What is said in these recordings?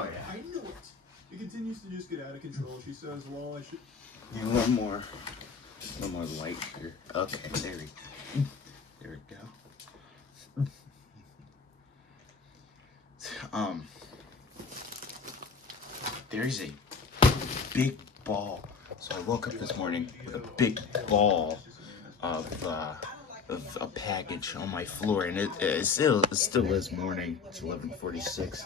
Oh, yeah. I knew it. It continues to just get out of control. She says, well, I should... Yeah, one more light here. Okay, there we go. There's a big ball. So I woke up this morning with a big ball of a package on my floor, and it still is morning. It's 11:46.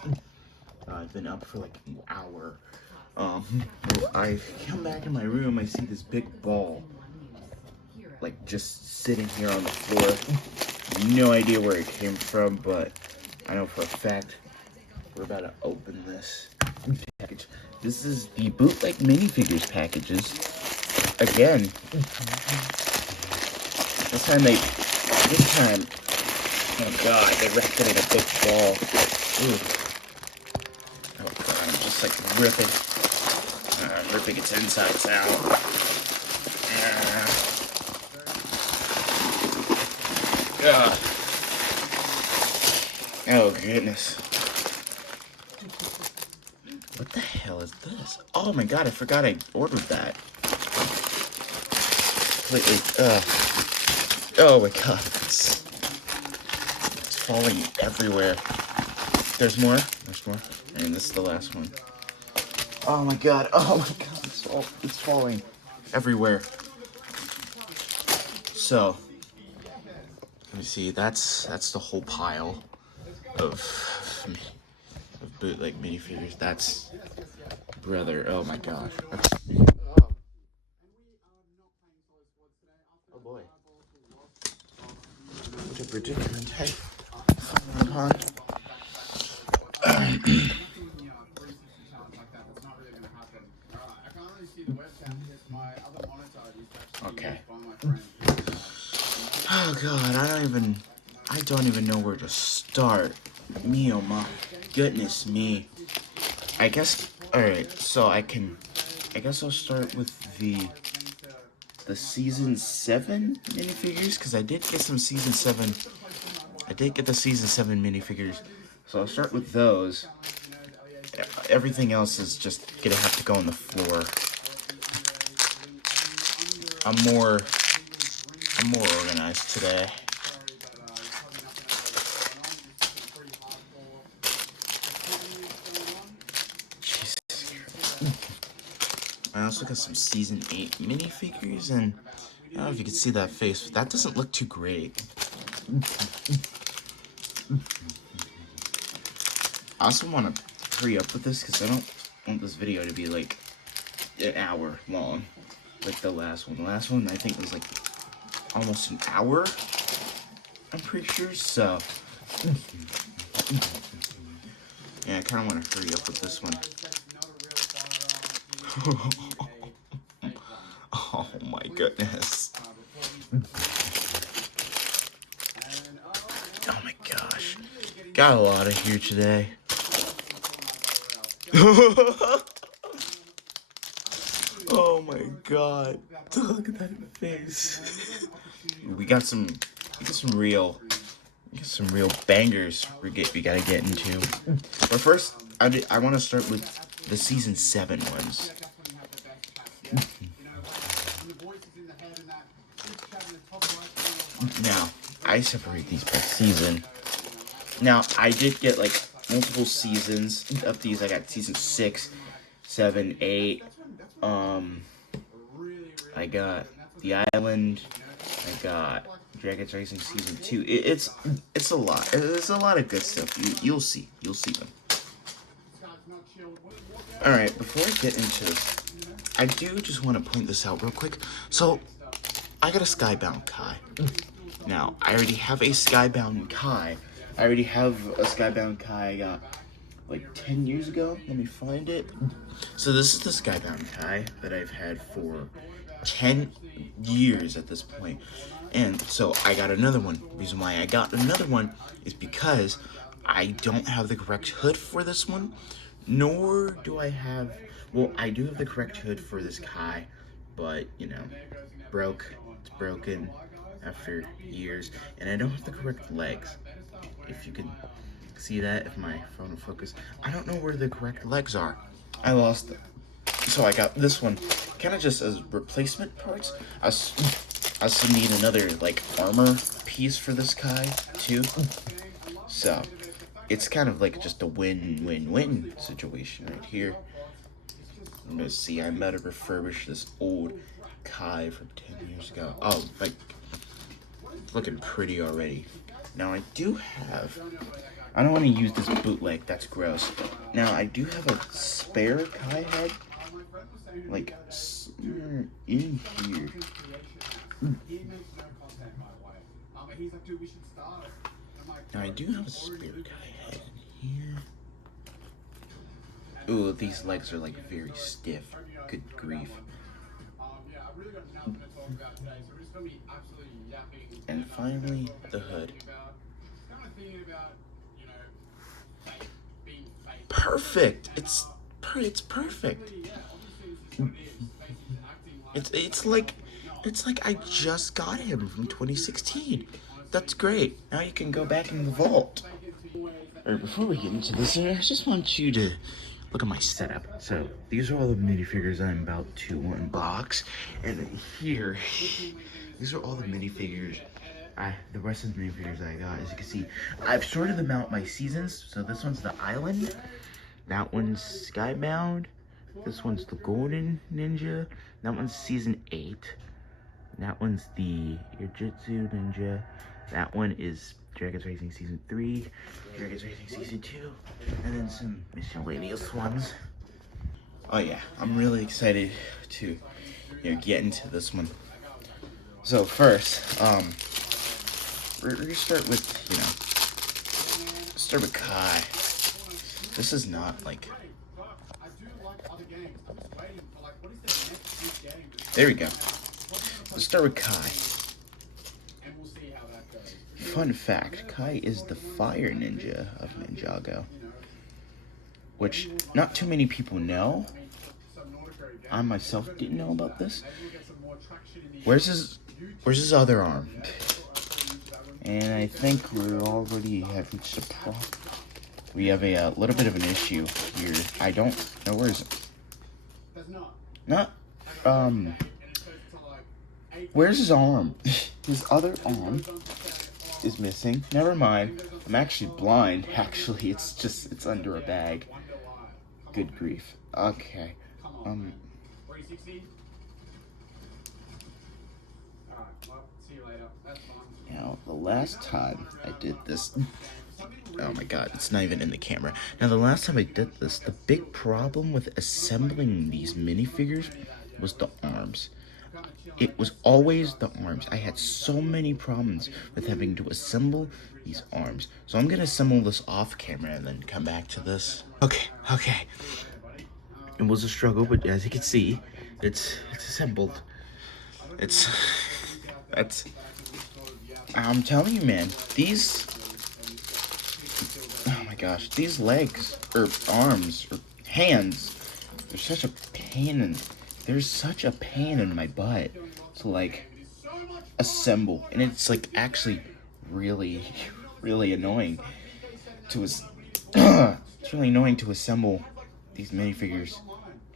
I've been up for like an hour. I come back in my room. I see this big ball, like just sitting here on the floor. No idea where it came from, but I know for a fact we're about to open this package. This is the Bootleg Minifigures packages. Again, this time, oh god, they wrapped it in a big ball. Ooh. Oh god, I'm just like ripping its insides out. Oh goodness. What the hell is this? Oh my god, I forgot I ordered that. Oh my god, it's falling everywhere. There's more, and this is the last one. Oh my god, it's falling everywhere. So, let me see, that's the whole pile of Bootleg minifigures. That's brother. Oh my gosh. Oh boy. What a predicament. Hey. Okay. Oh god, I don't even know where to start. Me oh my goodness me. I guess, alright, so I guess I'll start with the season 7 minifigures, because I did get some season 7, I did get the season 7 minifigures, so I'll start with those. Everything else is just gonna have to go on the floor. I'm more organized today. I also got some season 8 minifigures, and I don't know if you can see that face, but that doesn't look too great. I also want to hurry up with this because I don't want this video to be like an hour long, like the last one. The last one I think was like almost an hour, I'm pretty sure, so yeah, I kind of want to hurry up with this one. Oh my goodness. Oh my gosh. Got a lot of here today. Oh my god. Look at that face. We got some real bangers we gotta get into. But first, I want to start with the season 7 ones. Now, I separate these by season. Now, I did get like multiple seasons of these. I got season 6, 7, 8. I got The Island. I got Dragons Racing season 2. It's a lot. There's a lot of good stuff. You'll see them. All right, before I get into this, I do just want to point this out real quick. So, I got a Skybound Kai. Now, I already have a Skybound Kai. I got like 10 years ago. Let me find it. So this is the Skybound Kai that I've had for 10 years at this point. And so I got another one. The reason why I got another one is because I don't have the correct hood for this one. Nor do I have... Well, I do have the correct hood for this Kai. But, you know, it's broken after years. And I don't have the correct legs. If you can See that if my phone will focus. I don't know where the correct legs are. I lost them. So I got this one kind of just as replacement parts. I also need another like armor piece for this guy too. So it's kind of like just a win-win-win situation right here. I'm gonna see, I'm about to refurbish this old Kai from 10 years ago. Oh, like, looking pretty already. Now I do have, I don't want to use this bootleg, that's gross. Now I do have a spare Kai head, like, somewhere in here. Now I do have a spare Kai head in here. Ooh, these legs are like very stiff. Good grief. And finally, the hood. Perfect. It's perfect. It's like I just got him from 2016. That's great. Now you can go back in the vault. Alright, before we get into this, I just want you to look at my setup. So these are all the minifigures I'm about to unbox, and here, these are all the minifigures. The rest of the minifigures I got. As you can see, I've sorted them out by seasons. So this one's the Island, that one's Skybound, this one's the Golden Ninja, that one's Season 8, that one's the Jujutsu Ninja, that one is Dragons Racing Season 3, Dragons Racing Season 2, and then some miscellaneous ones. Oh yeah, I'm really excited to get into this one. So first, we're gonna start with, start with Kai. This is not like, there we go. Let's start with Kai. Fun fact, Kai is the fire ninja of Ninjago, which not too many people know. I myself didn't know about this. Where's his other arm? And I think we already have reached a problem. We have a little bit of an issue here. I don't know where his... Where's his arm? His other arm is missing. Never mind. I'm actually blind, actually. It's under a bag. Good grief. Okay. Now, the last time I did this... Oh my god, it's not even in the camera. Now, the last time I did this, the big problem with assembling these minifigures was the arms. It was always the arms. I had so many problems with having to assemble these arms. So I'm gonna assemble this off camera and then come back to this. Okay. It was a struggle, but as you can see, it's assembled. I'm telling you, man, these... Oh my gosh, these legs, or arms, or hands, there's such a pain in my butt to like assemble, and it's like actually really annoying to it's really annoying to assemble these minifigures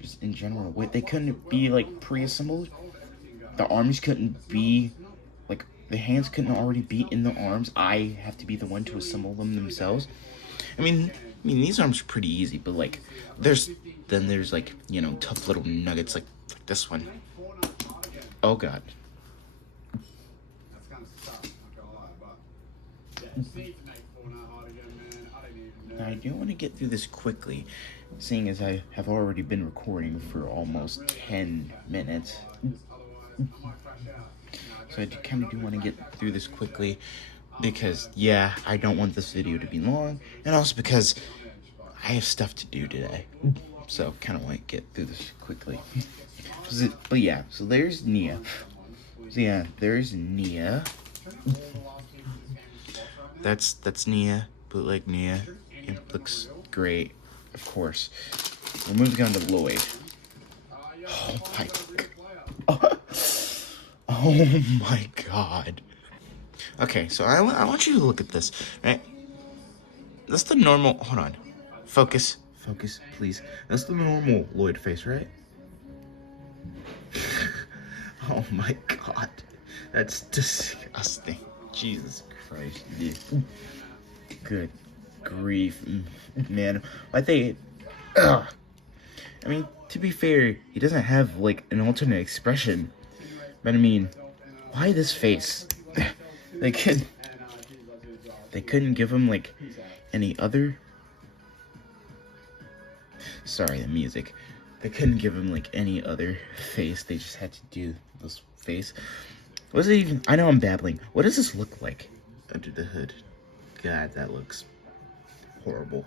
just in general. Wait, they couldn't be like pre-assembled? The arms couldn't be like, the hands couldn't already be in the arms? I have to be the one to assemble them themselves? I mean, these arms are pretty easy, but like, there's like, tough little nuggets like this one. Oh god. Now, I do want to get through this quickly, seeing as I have already been recording for almost 10 minutes. So I kind of do want to get through this quickly, because, yeah, I don't want this video to be long, and also because I have stuff to do today. So, kind of want to get through this quickly. But yeah, so there's Nia. So yeah, there's Nia. That's Nia, Bootleg Nia. It looks great, of course. We're moving on to Lloyd. Oh my god. Oh my god. Okay, so I want you to look at this, right? That's the normal. Hold on. Focus. Focus, please. That's the normal Lloyd face, right? Oh my god. That's disgusting. Jesus Christ, dude. Good grief. Man, I think. Ugh. I mean, to be fair, he doesn't have, like, an alternate expression. But I mean, why this face? They couldn't give him, like, any other. Sorry, the music. They couldn't give him, like, any other face. They just had to do this face. What is it even? I know I'm babbling. What does this look like under the hood? God, that looks horrible.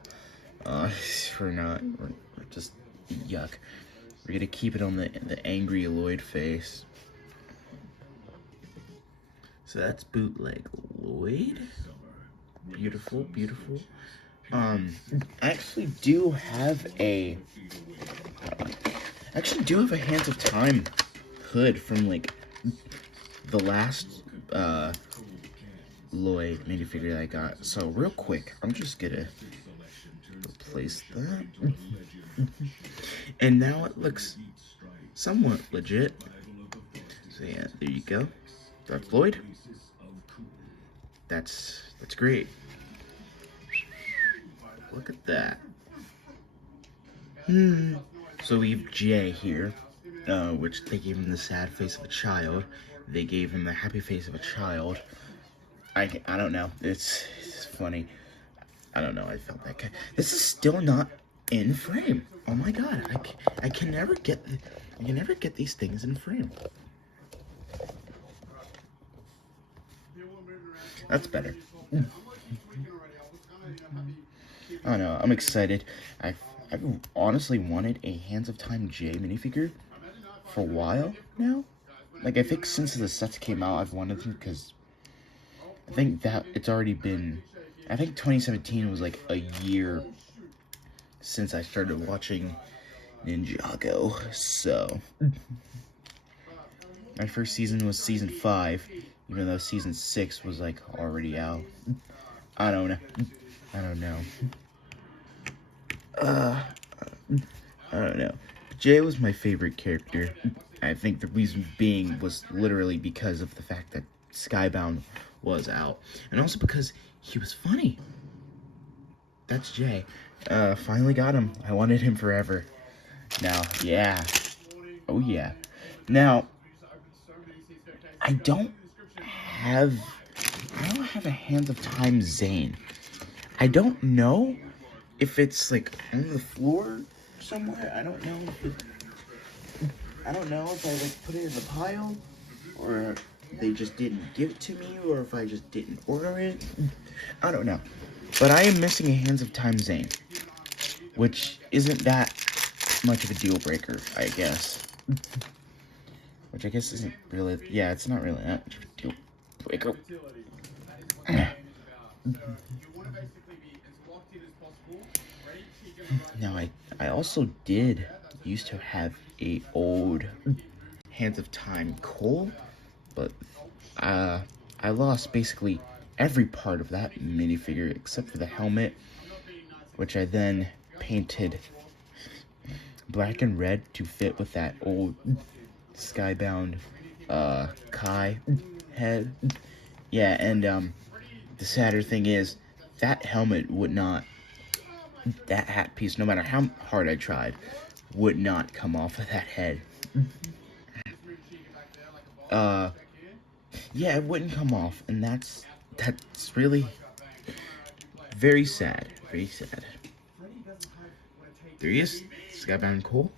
We're just yuck. We're gonna keep it on the angry Lloyd face. So that's Bootleg Lloyd. Beautiful, beautiful. I actually do have a Hands of Time hood from, like, the last Lloyd minifigure that I got. So real quick, I'm just gonna replace that. And now it looks somewhat legit. So yeah, there you go. Dark Lloyd. That's great. Look at that. So we have Jay here, which they gave him the sad face of a child. They gave him the happy face of a child. I don't know. It's funny. I don't know. I felt that. This is still not in frame. Oh my god. I can never get these things in frame. That's better. I don't know. I'm excited. I've honestly wanted a Hands of Time J minifigure for a while now. Like, I think since the sets came out, I've wanted them because I think that it's already been. I think 2017 was like a year since I started watching Ninjago. So my first season was season 5, even though season 6 was like already out. I don't know. I don't know. Jay was my favorite character. I think the reason being was literally because of the fact that Skybound was out. And also because he was funny. That's Jay. Finally got him. I wanted him forever. Now, yeah. Oh, yeah. Now, I don't have a Hands of Time Zane. I don't know if it's, like, on the floor somewhere. I don't know if I, like, put it in the pile, or they just didn't give it to me, or if I just didn't order it. I don't know. But I am missing a Hands of Time Zane, which isn't that much of a deal breaker, I guess. Which I guess isn't really, yeah, it's not really that much of a deal breaker. Now, I also used to have a old Hands of Time Cole, but I lost basically every part of that minifigure except for the helmet, which I then painted black and red to fit with that old Skybound Kai head. Yeah, and the sadder thing is that helmet would not, that hat piece, no matter how hard I tried, would not come off of that head. Yeah, it wouldn't come off, and that's really very sad. Very sad. There he is, Skybound Cole.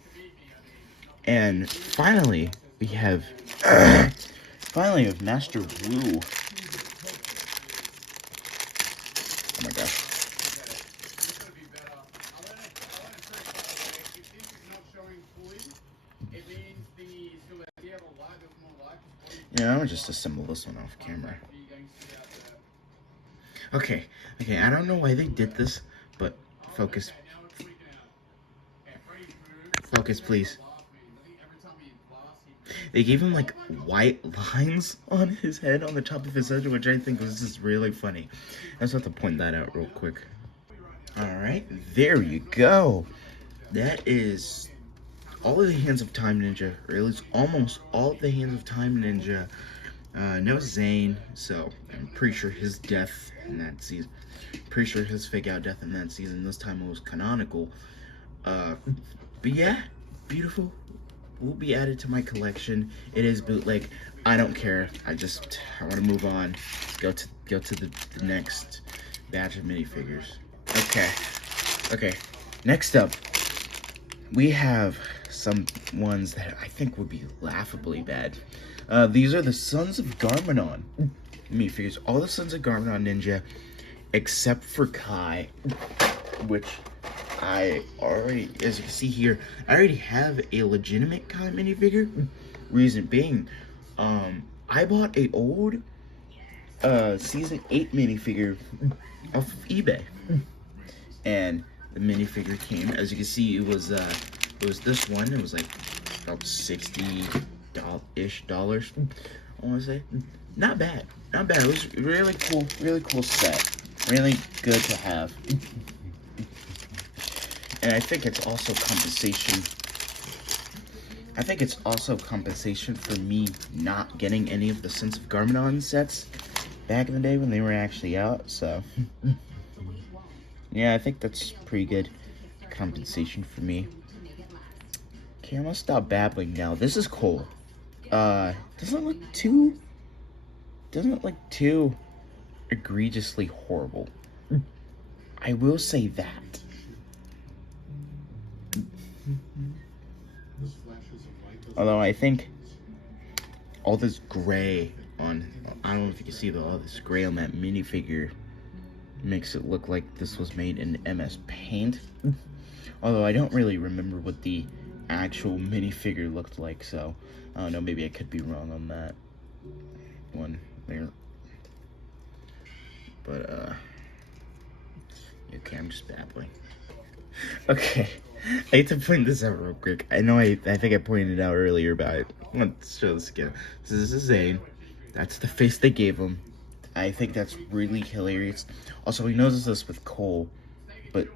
And finally, we have Master Wu. Oh my gosh. Yeah, I'm gonna just assemble this one off camera. Okay, I don't know why they did this, but focus. Focus, please. They gave him, like, white lines on his head, on the top of his head, which I think was just really funny. I just have to point that out real quick. Alright, there you go. That is all of the Hands of Time Ninja, or at least almost all of the Hands of Time Ninja. No Zane, so I'm pretty sure his death in that season, pretty sure his fake out death in that season this time was canonical. But yeah, beautiful. Will be added to my collection. It is bootleg. I don't care. I want to move on. Go to the next batch of minifigures. Okay. Next up, we have some ones that I think would be laughably bad. These are the Sons of Garmadon minifigures. All the Sons of Garmadon Ninja, except for Kai, which I already, as you can see here, I already have a legitimate Kai minifigure. Reason being, I bought a old season 8 minifigure off of eBay, and the minifigure came. As you can see, it was this one. It was like about $60-ish. I want to say, not bad. It was really cool set. Really good to have. And I think it's also compensation for me not getting any of the Sons of Garmadon sets back in the day when they were actually out. So yeah, I think that's pretty good compensation for me. Okay, I'm gonna stop babbling now. This is cool. Doesn't look too egregiously horrible. I will say that. Although I think all this gray on, I don't know if you can see all this gray on that minifigure makes it look like this was made in MS Paint. Although I don't really remember what the actual minifigure looked like, so I don't know, maybe I could be wrong on that one there. But okay, I'm just babbling. Okay, I hate to point this out real quick. I know I think I pointed it out earlier, but I want to show this again. So this is Zane. That's the face they gave him. I think that's really hilarious. Also, we noticed this with Cole, but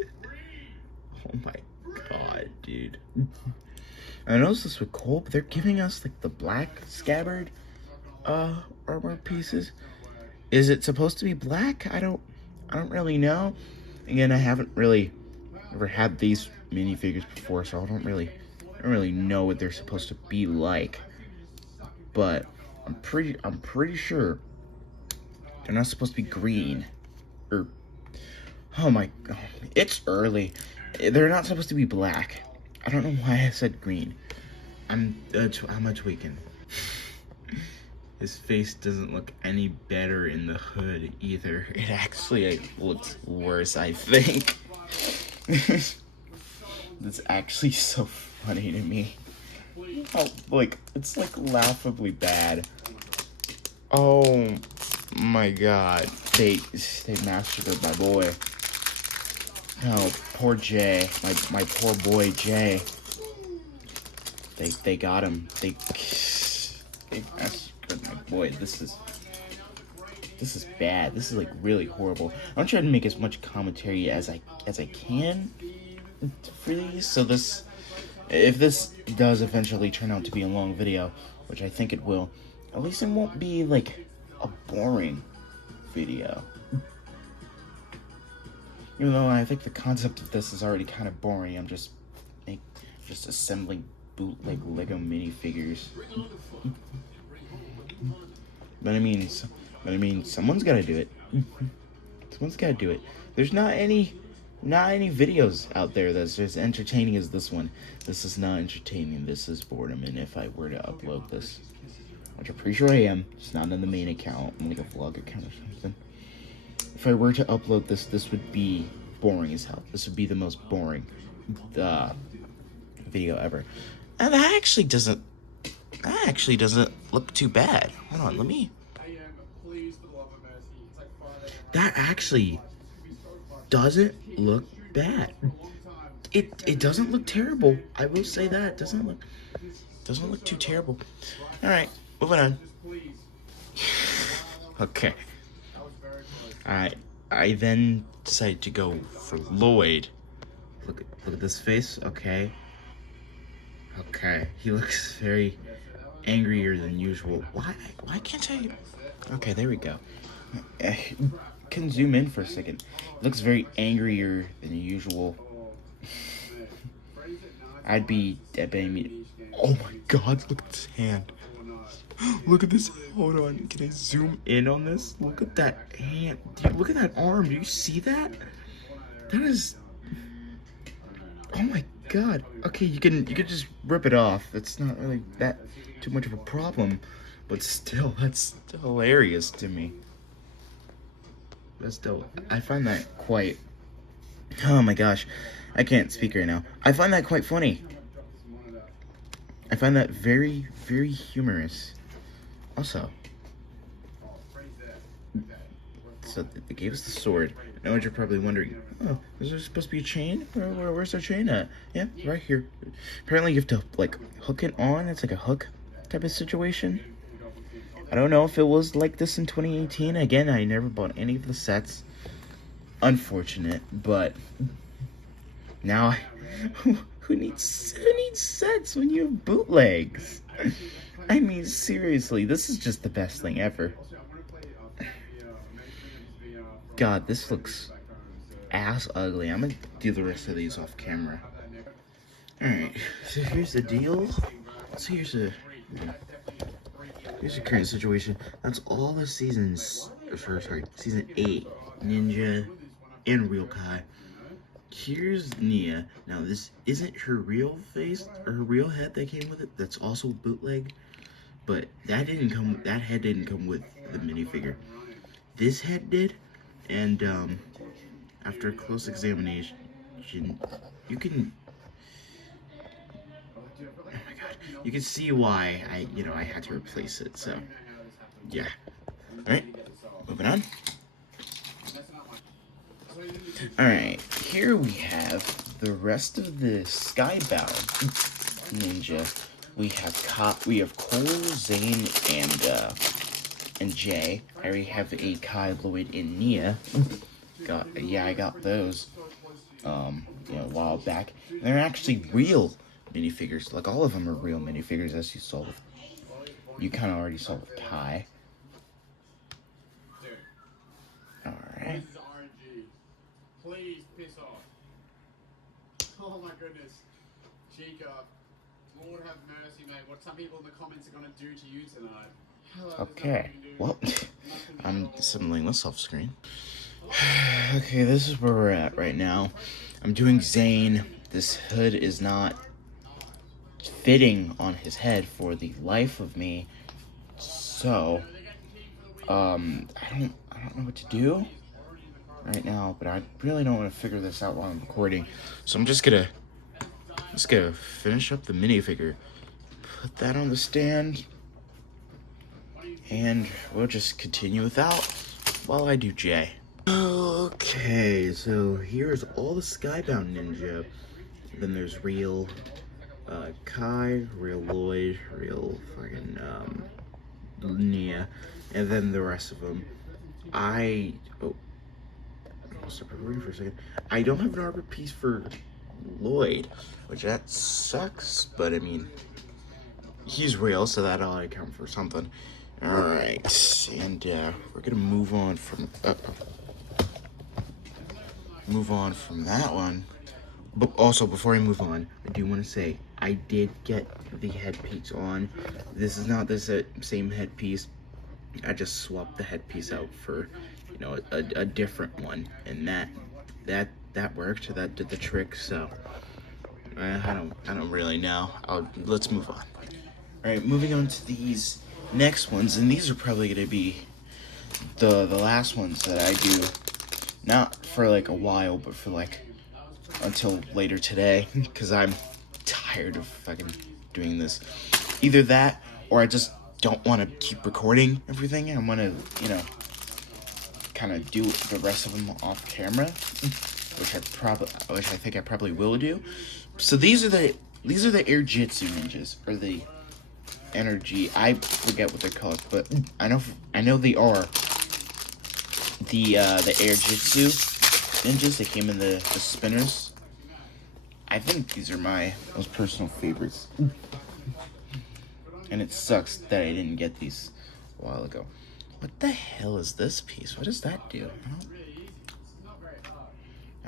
oh my god, dude. I noticed this with Cole, but they're giving us like the black scabbard armor pieces. Is it supposed to be black? I don't really know. Again, I haven't really ever had these minifigures before, so I don't really know what they're supposed to be like. But I'm pretty sure they're not supposed to be green. Or oh my god, it's early. They're not supposed to be black. I don't know why I said green. I'm tweaking. His face doesn't look any better in the hood either. It actually looks worse, I think. That's actually so funny to me. Oh, like, it's like laughably bad. Oh my god. They massacred my boy. Oh, poor Jay. My poor boy Jay. They got him. They massacred my boy. This is bad. This is like really horrible. I'm trying to make as much commentary as I can for these. So if this does eventually turn out to be a long video, which I think it will, at least it won't be like a boring video. Even though I think the concept of this is already kind of boring, I'm just assembling bootleg Lego minifigures. But I mean, someone's got to do it. Someone's got to do it. There's not any videos out there that's as entertaining as this one. This is not entertaining. This is boredom. And if I were to upload this, which I'm pretty sure I am, it's not in the main account, like a vlog account or something. If I were to upload this, this would be boring as hell. This would be the most boring video ever. And that actually doesn't look too bad. Hold on, let me. That actually doesn't look bad. It doesn't look terrible. I will say that. It doesn't look too terrible. Alright, moving on. Okay. Alright. I then decided to go for Lloyd. Look at this face. Okay. Okay. He looks very angrier than usual. Why can't I? Okay, there we go. Can zoom in for a second. He looks very angrier than usual. I'd be oh my god, look at this hand. Look at this. Hold on. Can I zoom in on this? Look at that hand. Dude, look at that arm. Do you see that? That is. Oh my god. Okay, you can just rip it off. It's not really that too much of a problem, but still, that's still hilarious to me. That's still. I find that quite. Oh my gosh, I can't speak right now. I find that quite funny. I find that very, very humorous. Also, so they gave us the sword. I know what you're probably wondering. Oh, is there supposed to be a chain? Where's our chain at? Yeah, right here. Apparently you have to, like, hook it on. It's like a hook type of situation. I don't know if it was like this in 2018. Again, I never bought any of the sets. Unfortunate, but now who needs sets when you have bootlegs? I mean, seriously, this is just the best thing ever. God, this looks ass ugly. I'm gonna do the rest of these off camera. Alright, so here's the deal. So here's the current situation. That's all the seasons, season 8, Ninja and Real Kai. Here's Nia. Now, this isn't her real face or her real head that came with it. That's also bootleg. But that head didn't come with the minifigure. This head did, and after close examination, you can, oh my god, you can see why I had to replace it. So, yeah. All right, moving on. All right, here we have the rest of the Skybound Ninja. We have Cole, Zane, and Jay. I already have a Kai, Lloyd, and Nia. I got those a while back. And they're actually real minifigures. Like, all of them are real minifigures, as you saw. You kind of already saw with Kai. Alright. Please piss off. Oh my goodness. Chica. Lord have mercy, mate. What some people in the comments are going to do to you tonight. Okay. Well, I'm assembling this off screen. Okay, this is where we're at right now. I'm doing Zane. This hood is not fitting on his head for the life of me. So, I don't know what to do right now, but I really don't want to figure this out while I'm recording. So I'm just gonna finish up the minifigure, put that on the stand, and we'll just continue without while I do Jay. Okay, so here's all the Skybound Ninja. Then there's real Kai, real Lloyd, real fucking Nia, and then the rest of them. Stop recording for a second. I don't have an arbor piece for Lloyd, which that sucks, but I mean, he's real, so that ought to count for something. Alright, and we're gonna move on from that one. But also, before I move on, I do want to say I did get the headpiece on. This is not the same headpiece. I just swapped the headpiece out for, a different one, and that worked. That did the trick. So I don't really know. Let's move on. All right, moving on to these next ones, and these are probably gonna be the last ones that I do. Not for like a while, but for like until later today, because I'm tired of fucking doing this. Either that, or I just don't want to keep recording everything. I want to, kind of do the rest of them off camera, which I think I probably will do. So these are the Air Jitsu ninjas, or the energy. I forget what they're called, but I know they are the Air Jitsu ninjas that came in the spinners. I think these are my most personal favorites. And it sucks that I didn't get these a while ago. What the hell is this piece? What does that do?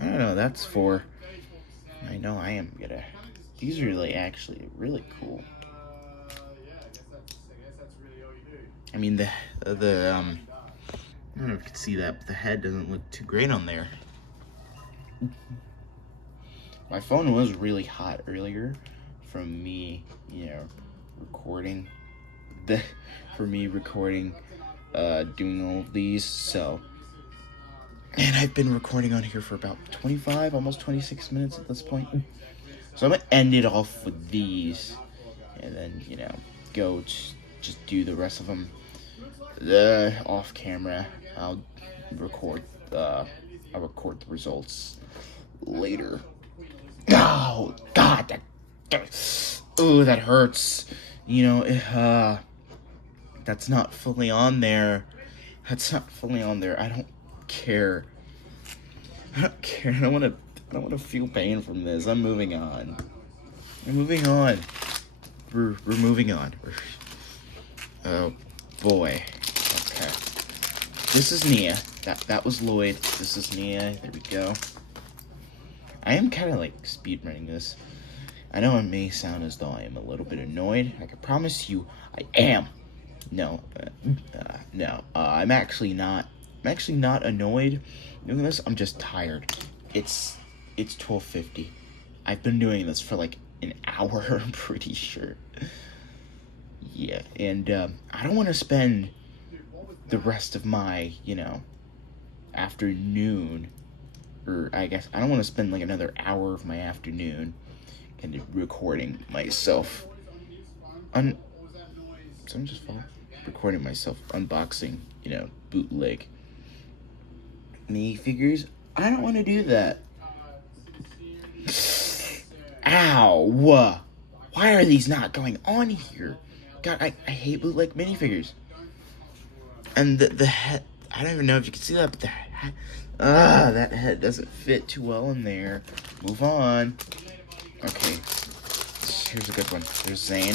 I don't know. That's for... I know I am gonna... These are really actually really cool. I mean, the I don't know if you can see that, but the head doesn't look too great on there. My phone was really hot earlier from me, you know, recording doing all of these, so. And I've been recording on here for about 25, almost 26 minutes at this point. So I'm gonna end it off with these, and then, you know, go just do the rest of them off camera. I'll record the results later. Oh God, that hurts. You know, that's not fully on there. That's not fully on there. I don't care. I don't care. I don't want to feel pain from this. I'm moving on. We're moving on. Oh boy. Okay. This is Nia. That was Lloyd. This is Nia. There we go. I am kind of like speedrunning this. I know it may sound as though I am a little bit annoyed. I can promise you, I am. No, no. I'm actually not. I'm actually not annoyed doing this. I'm just tired. It's 12:50. I've been doing this for like an hour. I'm pretty sure. Yeah, and I don't want to spend the rest of my, you know, afternoon, or I guess I don't want to spend like another hour of my afternoon kind of recording myself. So I'm just recording myself unboxing, you know, bootleg minifigures. I don't want to do that. Ow! Why are these not going on here? God, I hate bootleg minifigures. And the head, I don't even know if you can see that, but the head, that head doesn't fit too well in there. Move on. Okay, here's a good one. There's Zane.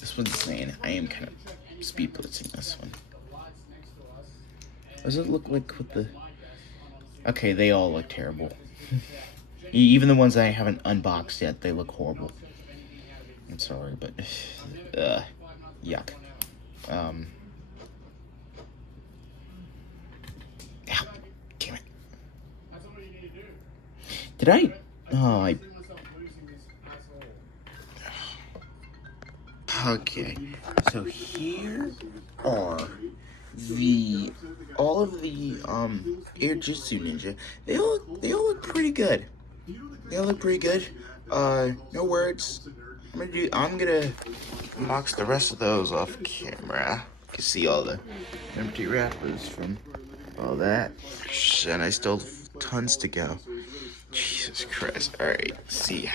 This one's Zane. I am kind of speed blitzing this one. What does it look like with the... Okay, they all look terrible. Even the ones that I haven't unboxed yet, they look horrible. I'm sorry, but... yuck. Ow, damn it. Did I... Oh, I... Okay, so here are all of the Air Jitsu Ninja. They all look pretty good. They all look pretty good. No words. I'm gonna unbox the rest of those off camera. You can see all the empty wrappers from all that. And I still have tons to go. Jesus Christ. Alright, see ya.